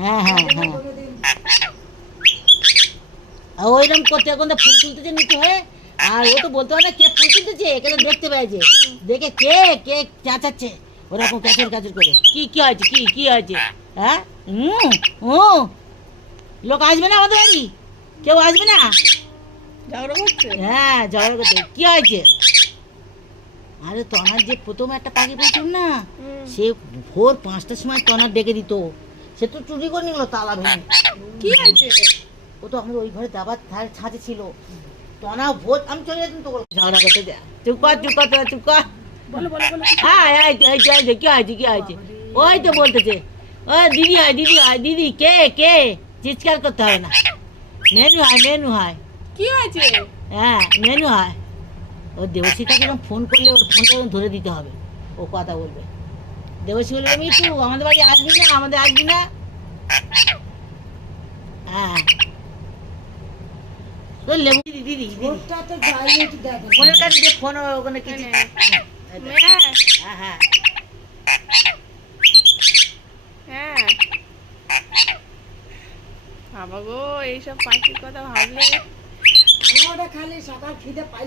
হ্যাঁ হ্যাঁ হ্যাঁ, ওইরকম করতে এখন তো ফুল তুলতেছে নিচে হয়ে। আর ও তো বলতে পারে না কে ফুল তুলতেছে, এখানে দেখতে পেয়েছে, দেখে কে কে চেঁচাচ্ছে ওরকম ক্যাচর ক্যাচর করে। কি কি হয়েছে, কি কি হয়েছে? হ্যাঁ ও লোক আসবে না আমাদের বাড়ি, কেউ আসবে না? ঝগড়া করছে? হ্যাঁ ঝগড়া করতে। কি হয়েছে? আরে তনার যে প্রথম একটা পাখি পেয়েছিল না, সে ভোর 5টার সময় তনার ডেকে দিত, সে তো চুরি করে নিল তালা ভেঙে। কি হয়েছে? ও তো আমাদের ওই ঘরে দাবার ছাঁচে ছিল। তনা ভোর আমি চলে যেতাম তো ঝগড়া করতে। চুপ কর চুপ কর তোরা চুপ কর। বলো বলো বলো। হ্যাঁ এই তো এই তো এই তো, কি হয়েছে কি হয়েছে? ওই তো বলতেছে ও দিদি হয় দিদি হয় দিদি, কে কে চিৎকার করতে হবে না, মেনু হয় মেনু হয়। কি হয়েছে? হ্যাঁ মেনু হয়। ও দেবশ্রীটাকে যখন ফোন করলে ওর ফোনটা ধরে দিতে হবে, ও কথা বলবে। দেবশ্রী বলবে মিঠু আমাদের বাড়ি আসবি না, আমাদের আসবি না। হ্যাঁ তো লেবু দিদি দিদি ফোনের কাছে যে ফোন ওখানে কিছু। হ্যাঁ হ্যাঁ হ্যাঁ বাবা গো, এইসব পাখির কথা ভাবলে খালি সকাল খিদে পাই।